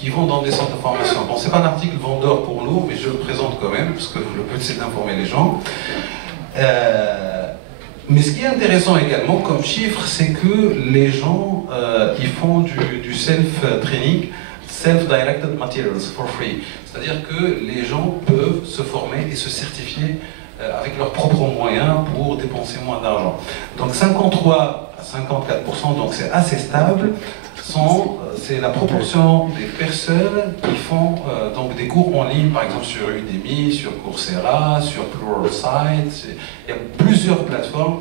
qui vont dans des centres de formation. Bon, c'est pas un article vendeur pour nous, mais je le présente quand même, parce que le but c'est d'informer les gens. Mais ce qui est intéressant également comme chiffre, c'est que les gens ils font du self-training, self-directed materials for free. C'est-à-dire que les gens peuvent se former et se certifier avec leurs propres moyens pour dépenser moins d'argent. Donc 53 à 54%, donc c'est assez stable, c'est la proportion des personnes qui font donc des cours en ligne, par exemple sur Udemy, sur Coursera, sur Pluralsight. Il y a plusieurs plateformes.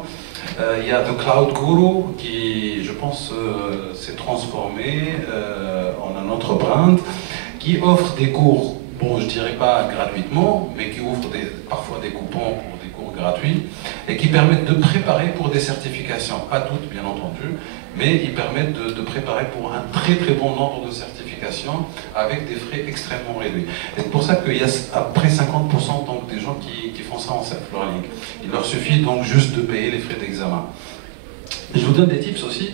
Il y a The Cloud Guru qui, je pense, s'est transformé en un autre brand, qui offre des cours, bon, je dirais pas gratuitement, mais qui offre parfois des coupons pour des cours gratuits et qui permettent de préparer pour des certifications. Pas toutes, bien entendu, mais ils permettent de préparer pour un très très bon nombre de certifications avec des frais extrêmement réduits. Et c'est pour ça qu'il y a à peu près 50% donc, des gens qui font ça en self-learning. Il leur suffit donc juste de payer les frais d'examen. Je vous donne des tips aussi.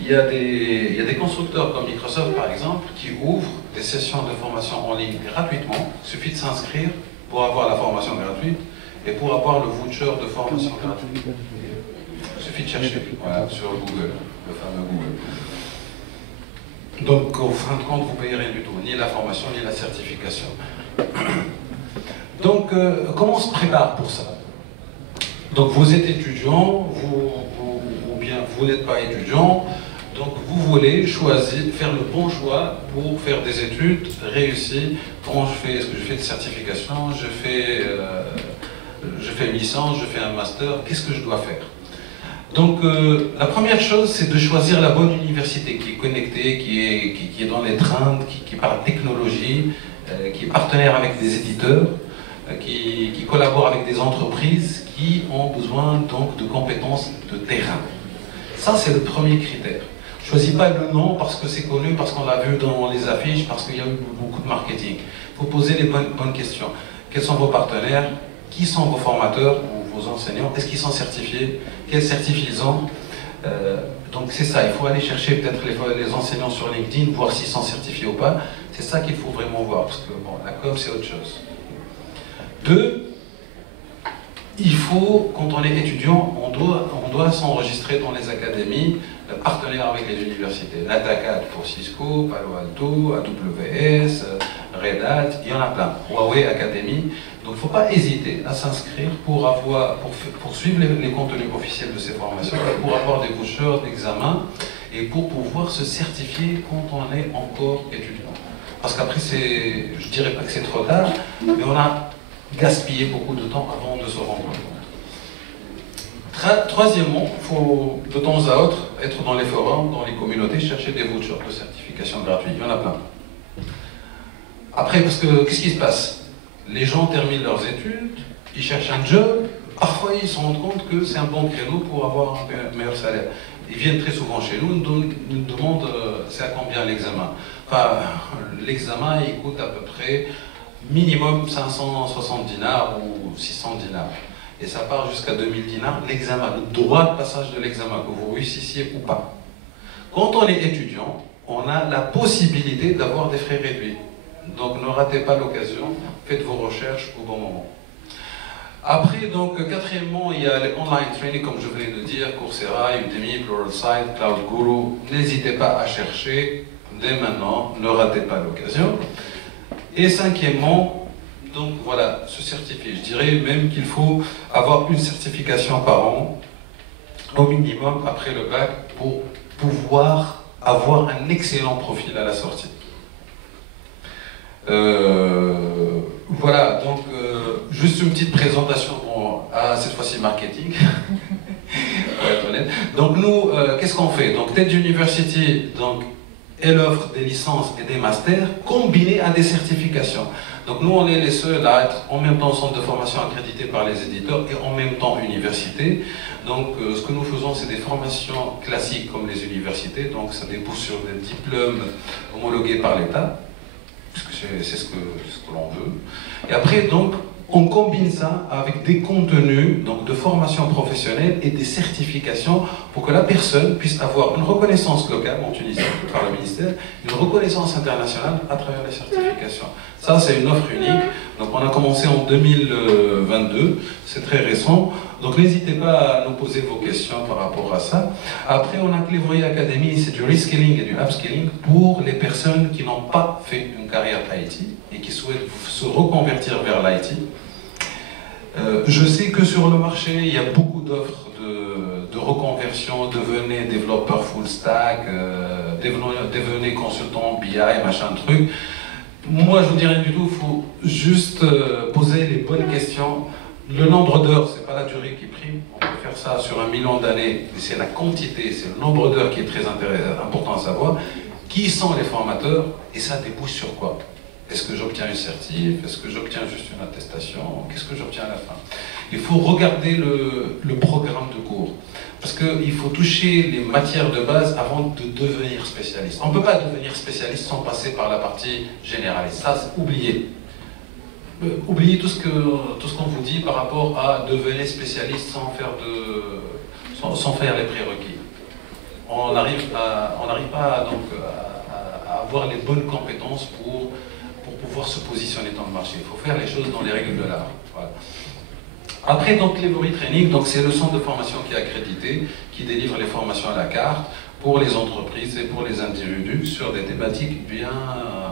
Il y a des constructeurs comme Microsoft par exemple qui ouvrent des sessions de formation en ligne gratuitement. Il suffit de s'inscrire pour avoir la formation gratuite et pour avoir le voucher de formation gratuite. Il suffit de chercher voilà, sur Google, le fameux Google. Donc au fin de compte, vous ne payez rien du tout, ni la formation, ni la certification. Donc comment on se prépare pour ça? Donc vous êtes étudiant, ou bien vous n'êtes pas étudiant, donc vous voulez choisir, faire le bon choix pour faire des études réussies. Comment je fais? Est-ce que je fais des certifications? Je fais une licence, je fais un master, qu'est-ce que je dois faire? Donc la première chose, c'est de choisir la bonne université qui est connectée, qui est dans les trends, qui parle technologie, qui est partenaire avec des éditeurs, qui collabore avec des entreprises qui ont besoin donc de compétences de terrain. Ça, c'est le premier critère. Je ne choisis pas le nom parce que c'est connu, parce qu'on l'a vu dans les affiches, parce qu'il y a eu beaucoup de marketing. Il faut poser les bonnes questions. Quels sont vos partenaires? Qui sont vos formateurs ou vos enseignants? Est-ce qu'ils sont certifiés? Quels certifs ils ont? Donc c'est ça, il faut aller chercher peut-être les enseignants sur LinkedIn, voir s'ils sont certifiés ou pas. C'est ça qu'il faut vraiment voir, parce que bon, la com c'est autre chose. 2, il faut, quand on est étudiant, on doit s'enregistrer dans les académies partenaires avec les universités. L'ATACAD pour Cisco, Palo Alto, AWS, Red Hat, il y en a plein. Huawei Academy. Donc il ne faut pas hésiter à s'inscrire pour suivre les contenus officiels de ces formations, pour avoir des vouchers d'examen et pour pouvoir se certifier quand on est encore étudiant. Parce qu'après, je ne dirais pas que c'est trop tard, mais on a gaspillé beaucoup de temps avant de se rendre compte. Troisièmement, il faut de temps à autre être dans les forums, dans les communautés, chercher des vouchers de certification gratuits. Il y en a plein. Après, parce que qu'est-ce qui se passe? Les gens terminent leurs études, ils cherchent un job, parfois ils se rendent compte que c'est un bon créneau pour avoir un meilleur salaire. Ils viennent très souvent chez nous, nous demandent c'est à combien l'examen. Enfin, l'examen il coûte à peu près minimum 560 dinars ou 600 dinars. Et ça part jusqu'à 2000 dinars, l'examen, le droit de passage de l'examen, que vous réussissiez ou pas. Quand on est étudiant, on a la possibilité d'avoir des frais réduits. Donc ne ratez pas l'occasion, faites vos recherches au bon moment. Après, donc, quatrièmement, il y a les online training, comme je venais de dire, Coursera, Udemy, Pluralsight, Cloud Guru. N'hésitez pas à chercher dès maintenant, ne ratez pas l'occasion. Et cinquièmement, donc voilà, se certifier. Je dirais même qu'il faut avoir une certification par an, au minimum, après le bac, pour pouvoir avoir un excellent profil à la sortie. Voilà, donc juste une petite présentation, bon, cette fois-ci marketing, pour être honnête. Donc nous, qu'est-ce qu'on fait? Donc TED University, donc, elle offre des licences et des masters combinés à des certifications. Donc nous, on est les seuls à être en même temps centre de formation accrédité par les éditeurs et en même temps université. Donc ce que nous faisons, c'est des formations classiques comme les universités, donc ça débouche sur des diplômes homologués par l'État, puisque c'est ce que l'on veut. Et après, donc, on combine ça avec des contenus donc de formation professionnelle et des certifications pour que la personne puisse avoir une reconnaissance locale en Tunisie par le ministère, une reconnaissance internationale à travers les certifications. Ça, c'est une offre unique. Donc, on a commencé en 2022, c'est très récent. Donc, n'hésitez pas à nous poser vos questions par rapport à ça. Après, on a Clévoyer Academy, c'est du reskilling et du upskilling pour les personnes qui n'ont pas fait une carrière IT et qui souhaitent se reconvertir vers l'IT. Je sais que sur le marché, il y a beaucoup d'offres de reconversion, devenez développeur full stack, devenez consultant BI, machin truc. Moi, je vous dis rien du tout, il faut juste poser les bonnes questions. Le nombre d'heures, c'est pas la durée qui prime. On peut faire ça sur 1 million d'années, mais c'est la quantité, c'est le nombre d'heures qui est très important à savoir. Qui sont les formateurs et ça débouche sur quoi? Est-ce que j'obtiens une certif? Est-ce que j'obtiens juste une attestation? Qu'est-ce que j'obtiens à la fin? Il faut regarder le programme de cours. Parce qu'il faut toucher les matières de base avant de devenir spécialiste. On ne peut pas devenir spécialiste sans passer par la partie généraliste. Ça, c'est oublié. Oubliez tout ce qu'on vous dit par rapport à devenir spécialiste sans faire les prérequis. On n'arrive pas donc à avoir les bonnes compétences pour pouvoir se positionner dans le marché. Il faut faire les choses dans les règles de l'art. Voilà. Après, donc, Clévoyer Training, c'est le centre de formation qui est accrédité, qui délivre les formations à la carte pour les entreprises et pour les individus sur des thématiques bien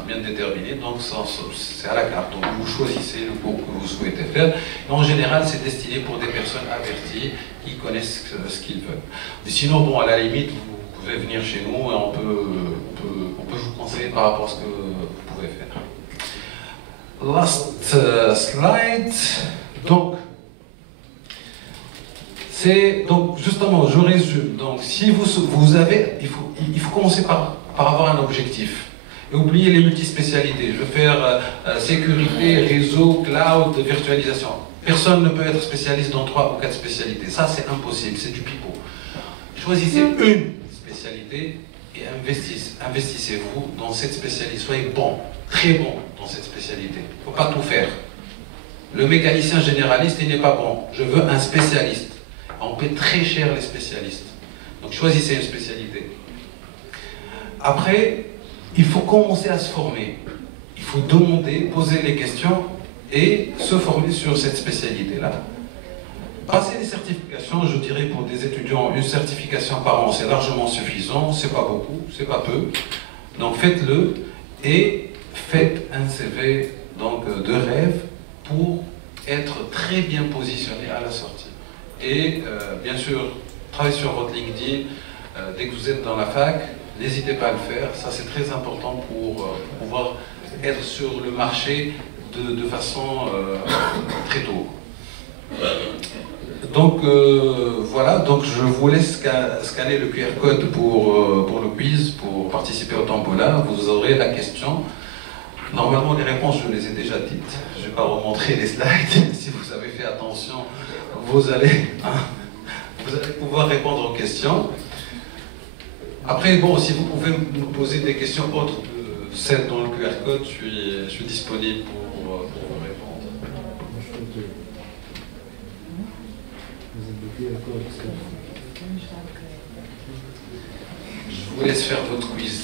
déterminées. Donc, c'est à la carte. Donc, vous choisissez le cours que vous souhaitez faire. Et en général, c'est destiné pour des personnes averties qui connaissent ce qu'ils veulent. Mais sinon, bon, à la limite, vous pouvez venir chez nous et on peut vous conseiller par rapport à ce que vous pouvez faire. Last slide. Donc justement, je résume. Donc, si vous avez, il faut commencer par avoir un objectif. Et oubliez les multispécialités. Je veux faire sécurité, réseau, cloud, virtualisation. Personne ne peut être spécialiste dans 3 ou 4 spécialités. Ça, c'est impossible, c'est du pipeau. Choisissez une spécialité et investissez-vous dans cette spécialité. Soyez bon, très bon dans cette spécialité. Il ne faut pas tout faire. Le mécanicien généraliste, il n'est pas bon. Je veux un spécialiste. On paie très cher les spécialistes. Donc choisissez une spécialité. Après, il faut commencer à se former. Il faut demander, poser les questions et se former sur cette spécialité-là. Passer les certifications, je dirais pour des étudiants, une certification par an, c'est largement suffisant. C'est pas beaucoup, c'est pas peu. Donc faites-le et faites un CV donc, de rêve pour être très bien positionné à la sortie. Et bien sûr, travaillez sur votre LinkedIn. Dès que vous êtes dans la fac, n'hésitez pas à le faire. Ça, c'est très important pour pouvoir être sur le marché de façon très tôt. Donc voilà, donc je vous laisse scanner le QR code pour le quiz, pour participer au Tombola. Vous aurez la question. Normalement, les réponses, je les ai déjà dites. Je ne vais pas remontrer les slides. Si vous avez fait attention, vous allez pouvoir répondre aux questions. Après, bon, si vous pouvez nous poser des questions autres que celles dans le QR code, je suis disponible pour vous répondre. Je vous laisse faire votre quiz.